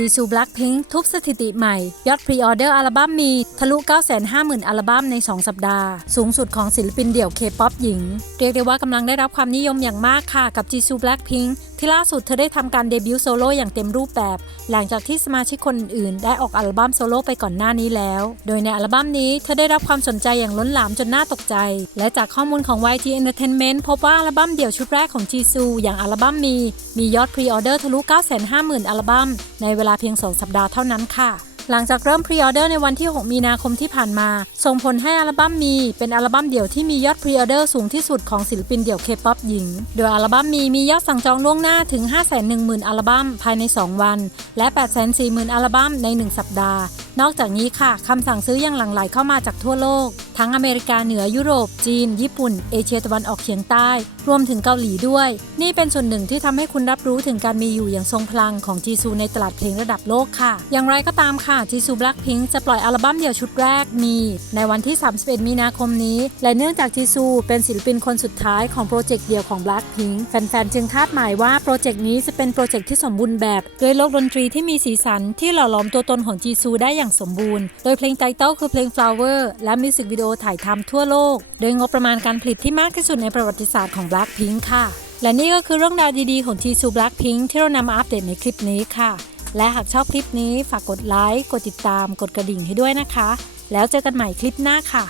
จีซูแบล็คพิงค์ทุบสถิติใหม่ ยอดพรีออเดอร์อัลบั้มมี ทะลุ 950,000 อัลบั้มใน 2 สัปดาห์ สูงสุดของศิลปินเดี่ยวเคป๊อปหญิง เรียกได้ว่ากำลังได้รับความนิยมอย่างมากค่ะกับจีซูแบล็คพิงค์ ที่ล่าสุดเธอได้ทำการเดบิวต์โซโล่อย่างเต็มรูปแบบ หลังจากที่สมาชิกคนอื่นๆ ได้ออกอัลบั้มโซโล่ไปก่อนหน้านี้แล้ว โดยในอัลบั้มนี้เธอได้รับความสนใจอย่างล้นหลามจนน่าตกใจ และจากข้อมูลของ YG Entertainment พบว่าอัลบั้มเดี่ยวชุดแรกของจีซูอย่างอัลบั้มมี มียอดพรีออเดอร์ทะลุ 950,000 อัลบั้มในเวลาเพียง 2 สัปดาห์เท่านั้นค่ะ หลังจากเริ่มพรีออเดอร์ในวันที่ 6 มีนาคมที่ผ่านมา ส่งผลให้อัลบั้มมี เป็นอัลบั้มเดี่ยวที่มียอดพรีออเดอร์สูงที่สุดของศิลปินเดี่ยวเคป๊อปหญิง โดยอัลบั้มมีมียอดสั่งจองล่วงหน้าถึง 510,000 อัลบั้มภายใน 2 วัน และ 840,000 อัลบั้มใน 1 สัปดาห์ นอกจากนี้ค่ะคำสั่งซื้อยังหลั่งไหลเข้ามาจากทั่วโลก ทั้งอเมริกาเหนือยุโรป จีน ญี่ปุ่น เอเชียตะวันออกเฉียงใต้ รวมถึงเกาหลีด้วย นี่เป็นส่วนหนึ่งที่ทำให้คุณรับรู้ถึงการมีอยู่อย่างทรงพลังของจีซูในตลาดเพลงระดับโลกค่ะ อย่างไรก็ตามค่ะจีซู Blackpink จะปล่อยอัลบั้มเดี่ยวชุดแรกมี ในวันที่ 31 มีนาคมนี้ และเนื่องจากจีซูเป็นศิลปินคนสุดท้ายของโปรเจกต์เดี่ยวของ Blackpink แฟนๆ จึงคาดหมายว่าโปรเจกต์นี้จะเป็นโปรเจกต์ที่สมบูรณ์แบบด้วยโลกดนตรีที่มีสีสันที่หล่อหลอมตัวตนของจีซูได้อย่างสมบูรณ์ โดยเพลงไตเติลคือเพลง Flower และมิวสิกวิดีโอถ่ายทำทั่วโลก โดยงบประมาณการผลิตที่มากที่สุดในประวัติศาสตร์ของ Blackpink ค่ะ และนี่ก็คือเรื่องราวดีๆ ของ Jisoo Blackpink ที่เรานำมาอัปเดตในคลิปนี้ค่ะ และหากชอบคลิปนี้ฝากกดไลค์ กดติดตาม กดกระดิ่งให้ด้วยนะคะ แล้วเจอกันใหม่คลิปหน้าค่ะ